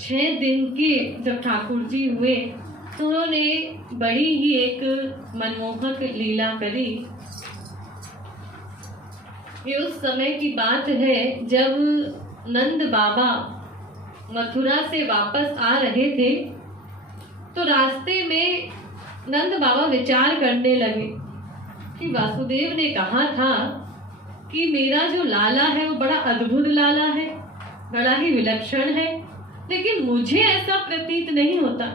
6 दिन के जब ठाकुर जी हुए तो उन्होंने बड़ी ही एक मनमोहक लीला करी। ये उस समय की बात है जब नंद बाबा मथुरा से वापस आ रहे थे तो रास्ते में नंद बाबा विचार करने लगे कि वासुदेव ने कहा था कि मेरा जो लाला है वो बड़ा अद्भुत लाला है, बड़ा ही विलक्षण है, लेकिन मुझे ऐसा प्रतीत नहीं होता,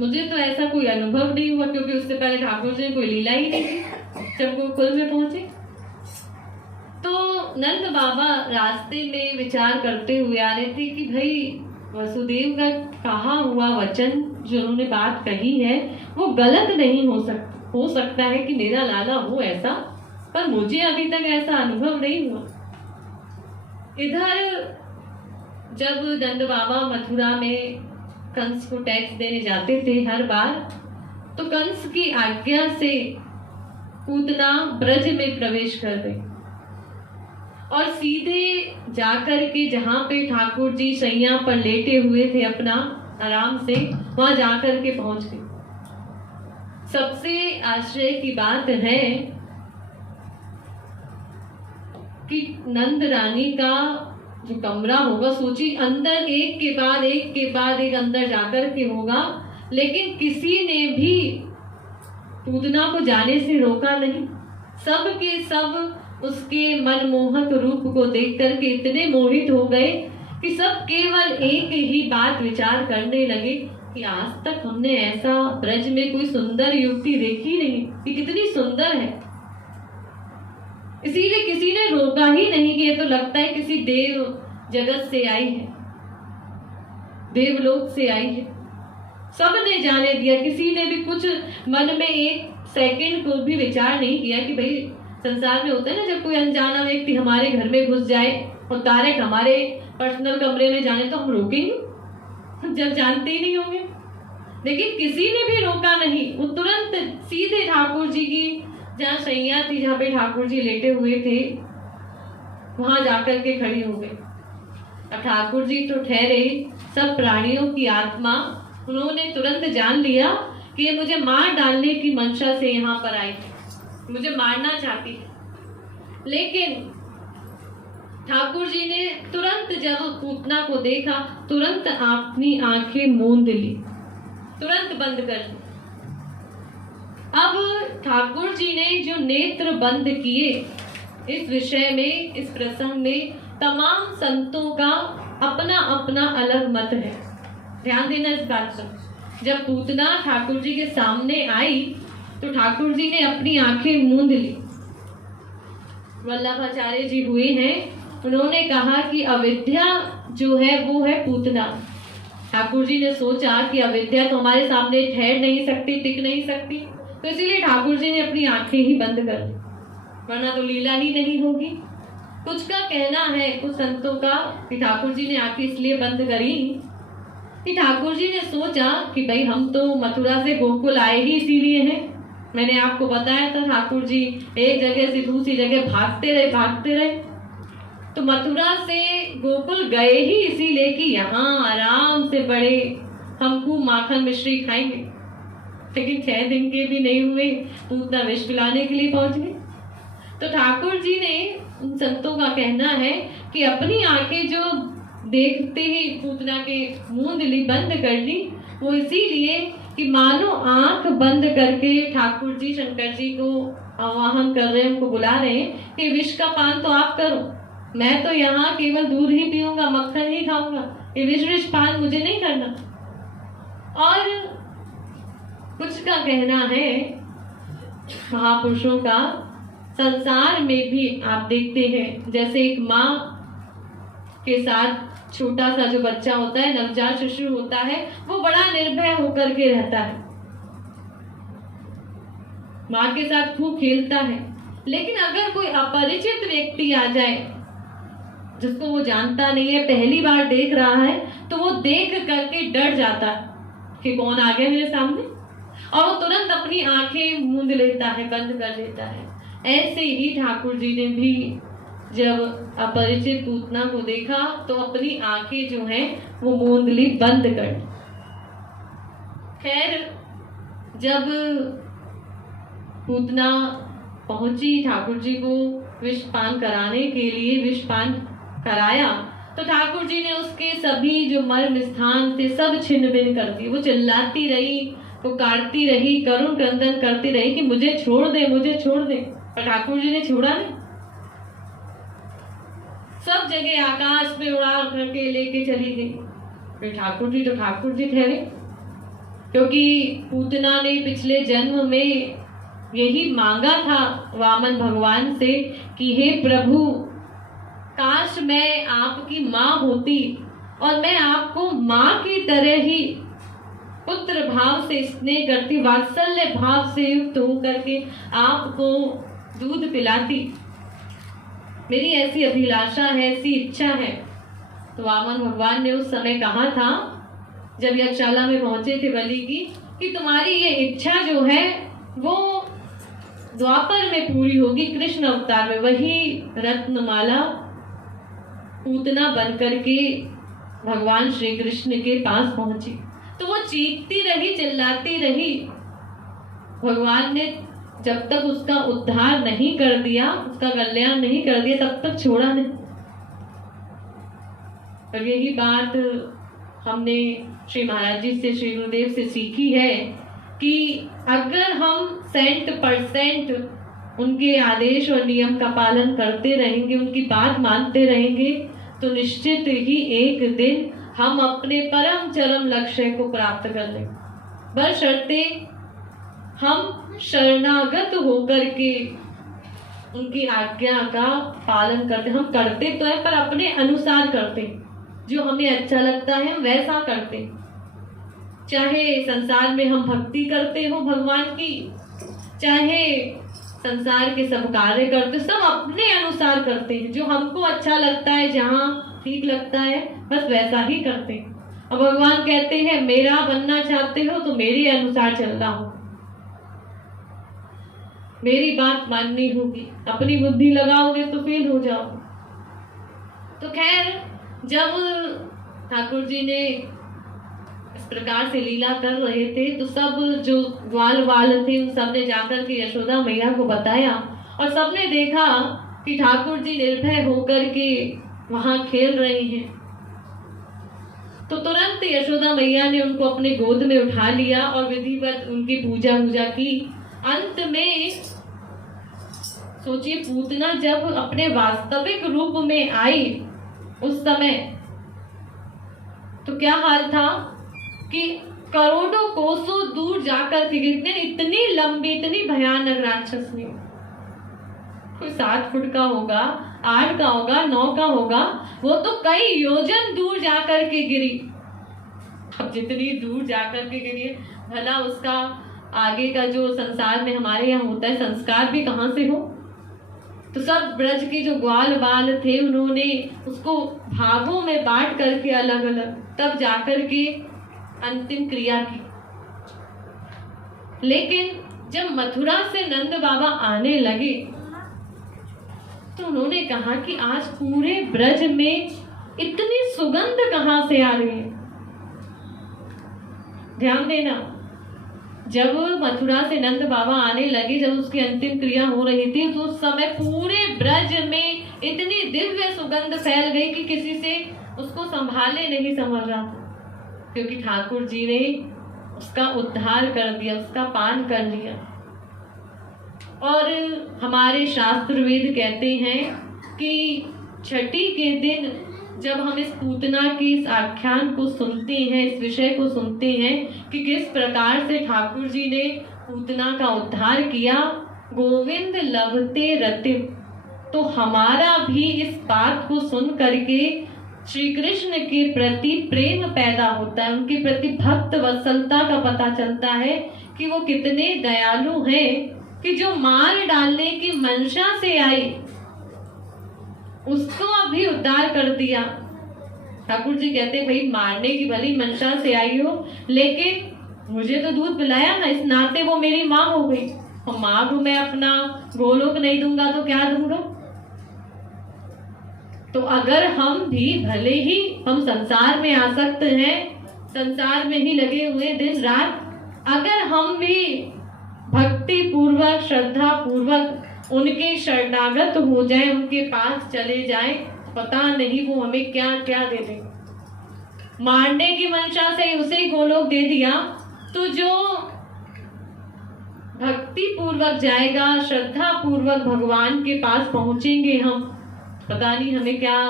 मुझे तो ऐसा कोई अनुभव नहीं हुआ, क्योंकि उससे पहले ठाकुर जी ने कोई लीला ही नहीं की जब वो कुल में पहुंचे। तो नंद बाबा रास्ते में विचार करते हुए आ रहे थे कि भाई वसुदेव का कहा हुआ वचन जो उन्होंने बात कही है वो गलत नहीं हो सकता है कि मेरा लाला हो ऐसा, पर मुझे अभी तक ऐसा अनुभव नहीं हुआ। इधर जब नंद बाबा मथुरा में कंस को टैक्स देने जाते थे हर बार, तो कंस की आज्ञा से पूतना ब्रज में प्रवेश कर गई और सीधे जाकर के जहाँ पे ठाकुर जी सैया पर लेटे हुए थे अपना आराम से, वहां जाकर के पहुंच गए। सबसे आश्चर्य की बात है कि नंद रानी का जो कमरा होगा, सोची अंदर एक के बाद एक अंदर जाकर के होगा, लेकिन किसी ने भी पूतना को जाने से रोका नहीं। सब के सब उसके मनमोहक रूप को देख करके इतने मोहित हो गए कि सब केवल एक ही बात विचार करने लगे कि आज तक हमने ऐसा ब्रज में कोई सुंदर युवती देखी नहीं कि कितनी सुंदर है। इसीलिए किसी ने रोका ही नहीं कि ये तो लगता है किसी देव जगत से आई है, देवलोक से आई है। सबने जाने दिया, किसी ने भी कुछ मन में एक सेकंड को भी विचार नहीं किया कि भाई संसार में होता है ना, जब कोई अनजाना व्यक्ति हमारे घर में घुस जाए और डायरेक्ट हमारे पर्सनल कमरे में जाने तो हम रोकेंगे जब जानते ही नहीं होंगे। लेकिन किसी ने भी रोका नहीं, वो तुरंत सीधे ठाकुर जी की जहाँ सैया थी, जहाँ पे ठाकुर जी लेटे हुए थे, वहां जाकर के खड़ी हो गई। अब ठाकुर जी तो ठहरे सब प्राणियों की आत्मा, उन्होंने तुरंत जान लिया कि ये मुझे मार डालने की मंशा से यहाँ पर आई थी, मुझे मारना चाहती है। लेकिन ठाकुर जी ने तुरंत जब पूतना को देखा, तुरंत अपनी आंखें मूंद ली, तुरंत बंद कर ली। अब ठाकुर जी ने जो नेत्र बंद किए, इस विषय में, इस प्रसंग में तमाम संतों का अपना अपना अलग मत है। ध्यान देना इस बात पर। जब पूतना ठाकुर जी के सामने आई तो ठाकुर जी ने अपनी आंखें मूंद ली। वल्लभाचार्य जी हुए हैं, उन्होंने कहा कि अविद्या जो है वो है पूतना। ठाकुर जी ने सोचा कि अविद्या तो हमारे सामने ठहर नहीं सकती, टिक नहीं सकती, तो इसीलिए ठाकुर जी ने अपनी आंखें ही बंद कर दी, वरना तो लीला ही नहीं होगी। कुछ का कहना है, कुछ संतों का, कि ठाकुर जी ने आंखें इसलिए बंद करी कि ठाकुर जी ने सोचा कि भाई हम तो मथुरा से गोकुल आए ही इसीलिए हैं। मैंने आपको बताया था ठाकुर जी एक जगह से दूसरी जगह भागते रहे, तो मथुरा से गोकुल गए ही इसीलिए कि यहाँ आराम से बड़े हम खूब माखन मिश्री खाएंगे। लेकिन 6 दिन के भी नहीं हुए, पूतना विष पिलाने के लिए पहुंच गए। तो ठाकुर जी ने, उन संतों का कहना है कि अपनी आंखें जो देखते ही पूतना के मूंद ली, बंद कर ली, वो इसीलिए कि मानो आंख बंद करके ठाकुर जी शंकर जी को आवाहन कर रहे हैं, उनको बुला रहे हैं कि विष का पान तो आप करो, मैं तो यहाँ केवल दूध ही पीऊंगा, मक्खन ही खाऊंगा, ये विष पान मुझे नहीं करना। और कुछ का कहना है महापुरुषों का, संसार में भी आप देखते हैं जैसे एक माँ के साथ छोटा सा जो बच्चा होता है, नवजात शिशु होता है, वो बड़ा निर्भय होकर के रहता है, माँ के साथ खूब खेलता है। लेकिन अगर कोई अपरिचित व्यक्ति आ जाए जिसको वो जानता नहीं है, पहली बार देख रहा है, तो वो देख करके डर जाता है कि कौन आ गया मेरे सामने, और वो तुरंत अपनी आंखें मूंद लेता है, बंद कर लेता है। ऐसे ही ठाकुर जी ने भी जब अपरिचित पूतना को देखा तो अपनी आंखें जो हैं वो मूंद ली, बंद कर। खैर, जब पूतना पहुंची ठाकुर जी को विषपान कराने के लिए, विषपान कराया तो ठाकुर जी ने उसके सभी जो मर्म स्थान थे सब छिन्न भिन्न कर दिए। वो चिल्लाती रही, वो काटती रही, करुण क्रंदन करती रही कि मुझे छोड़ दे, मुझे छोड़ दे, पर ठाकुर जी ने छोड़ा नहीं। सब जगह आकाश में उड़ा करके लेके चली गई। फिर ठाकुर जी तो ठाकुर जी ठहरे, क्योंकि पूतना ने पिछले जन्म में यही मांगा था वामन भगवान से कि हे प्रभु, काश मैं आपकी माँ होती और मैं आपको माँ की तरह ही पुत्र भाव से स्नेह करती, वात्सल्य भाव से युक्त होकर के आपको दूध पिलाती। मेरी ऐसी अभिलाषा है, ऐसी इच्छा है। तो वामन भगवान ने उस समय कहा था, जब यज्ञशाला में पहुंचे थे बलि की, कि तुम्हारी ये इच्छा जो है वो द्वापर में पूरी होगी, कृष्ण अवतार में। वही रत्नमाला पूतना बनकर के भगवान श्री कृष्ण के पास पहुंची तो वो चीखती रही, चिल्लाती रही। भगवान ने जब तक उसका उद्धार नहीं कर दिया, उसका कल्याण नहीं कर दिया, तब तक छोड़ा नहीं। और यही बात हमने श्री महाराज जी से, श्री गुरुदेव से सीखी है कि अगर हम 100% उनके आदेश और नियम का पालन करते रहेंगे, उनकी बात मानते रहेंगे, तो निश्चित ही एक दिन हम अपने परम चरम लक्ष्य को प्राप्त कर लेंगे। बशर्ते हम शरणागत होकर के उनकी आज्ञा का पालन करते। हम करते तो है, पर अपने अनुसार करते, जो हमें अच्छा लगता है हम वैसा करते। चाहे संसार में हम भक्ति करते हो भगवान की, चाहे संसार के सब कार्य करते, सब अपने अनुसार करते हैं। जो हमको अच्छा लगता है, जहाँ ठीक लगता है, बस वैसा ही करते हैं। अब भगवान कहते हैं मेरा बनना चाहते हो तो मेरे अनुसार चलना हो, मेरी बात माननी होगी। अपनी बुद्धि लगाओगे तो फेल हो जाओगे। तो खैर, जब ठाकुर जी ने इस प्रकार से लीला कर रहे थे तो सब जो ग्वाल वाल थे उन सब ने जाकर के यशोदा मैया को बताया, और सबने देखा कि ठाकुर जी निर्भय होकर के वहां खेल रहे हैं। तो तुरंत यशोदा मैया ने उनको अपने गोद में उठा लिया और विधिवत उनकी पूजा की। अंत में सोचिए, पूतना जब अपने वास्तविक रूप में आई उस समय तो क्या हाल था कि करोड़ों कोसों दूर जाकर के इतनी लंबी, इतनी भयानक राक्षस नहीं, कोई 7 फुट का होगा, 8 का होगा, 9 का होगा, वो तो कई योजन दूर जाकर के गिरी। अब जितनी दूर जाकर के गिरी, भला उसका आगे का जो संसार में हमारे यहाँ होता है संस्कार भी कहाँ से हो। तो सब ब्रज के जो ग्वाल बाल थे उन्होंने उसको भागों में बांट करके अलग अलग तब जाकर के अंतिम क्रिया की। लेकिन जब मथुरा से नंद बाबा आने लगे तो उन्होंने कहा कि आज पूरे ब्रज में इतनी सुगंध कहाँ से आ रही है। ध्यान देना, जब मथुरा से नंद बाबा आने लगे, जब उसकी अंतिम क्रिया हो रही थी, तो उस समय पूरे ब्रज में इतनी दिव्य सुगंध फैल गई कि किसी से उसको संभाले नहीं संभल रहा था, क्योंकि ठाकुर जी ने उसका उद्धार कर दिया, उसका पान कर लिया। और हमारे शास्त्र वेद कहते हैं कि छठी के दिन जब हम इस पूतना के इस आख्यान को सुनते हैं, इस विषय को सुनते हैं कि किस प्रकार से ठाकुर जी ने पूतना का उद्धार किया, गोविंद लभते रतिव, तो हमारा भी इस बात को सुन करके श्री कृष्ण के प्रति प्रेम पैदा होता है, उनके प्रति भक्त वत्सलता का पता चलता है कि वो कितने दयालु हैं कि जो मार डालने की मंशा से आई उसको अभी उद्धार कर दिया। ठाकुर जी कहते भाई मारने की भली मंशा से आई हो, लेकिन मुझे तो दूध पिलाया ना, इस नाते वो मेरी माँ हो गई। और माँ को मैं अपना गोलोक नहीं दूंगा तो क्या दूंगा। तो अगर हम भी भले ही हम संसार में आसक्त हैं, संसार में ही लगे हुए दिन रात, अगर हम भी भक्ति पूर्वक श्रद्धा पूर्वक उनके शरणागत हो जाएं, उनके पास चले जाएं, पता नहीं वो हमें क्या क्या दे दें। मारने की मंशा से उसे गोलोक दे दिया, तो जो भक्ति पूर्वक जाएगा, श्रद्धा पूर्वक भगवान के पास पहुंचेंगे हम, पता नहीं हमें क्या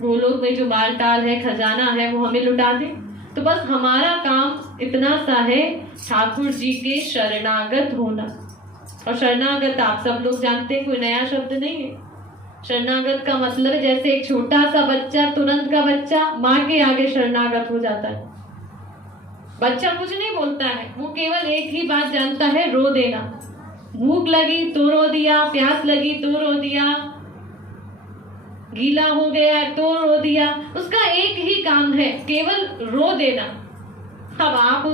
गोलोक में जो माल टाल है, खजाना है, वो हमें लुटा दे। तो बस हमारा काम इतना सा है, ठाकुर जी के शरणागत होना। और शरणागत आप सब लोग जानते हैं, कोई नया शब्द नहीं है। शरणागत का मतलब जैसे एक छोटा सा बच्चा, तुरंत का बच्चा माँ के आगे शरणागत हो जाता है। बच्चा कुछ नहीं बोलता है, वो केवल एक ही बात जानता है, रो देना। भूख लगी तो रो दिया, प्यास लगी तो रो दिया, गीला हो गया तो रो दिया। उसका एक ही काम है, केवल रो देना। अब आप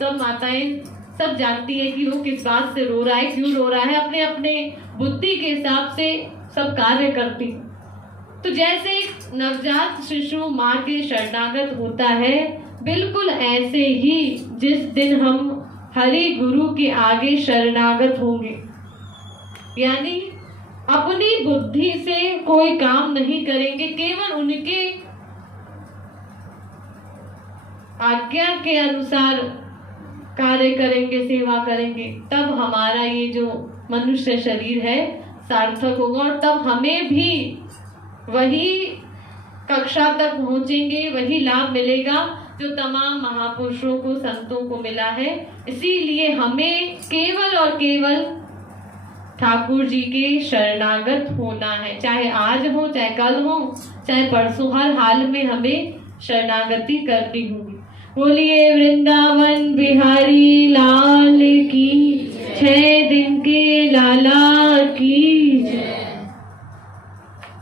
सब माताएं सब जानती है कि वो किस बात से रो रहा है, क्यों रो रहा है, अपने अपने बुद्धि के हिसाब से सब कार्य करती। तो जैसे एक नवजात शिशु माँ के शरणागत होता है, बिल्कुल ऐसे ही जिस दिन हम हरि गुरु के आगे शरणागत होंगे, यानी अपनी बुद्धि से कोई काम नहीं करेंगे, केवल उनके आज्ञा के अनुसार कार्य करेंगे, सेवा करेंगे, तब हमारा ये जो मनुष्य शरीर है सार्थक होगा। और तब हमें भी वही कक्षा तक पहुंचेंगे, वही लाभ मिलेगा जो तमाम महापुरुषों को, संतों को मिला है। इसीलिए हमें केवल और केवल ठाकुर जी के शरणागत होना है, चाहे आज हो, चाहे कल हो, चाहे परसों, हर हाल में हमें शरणागति करनी होगी। बोलिए वृंदावन बिहारी लाल की, 6 दिन के लाला की।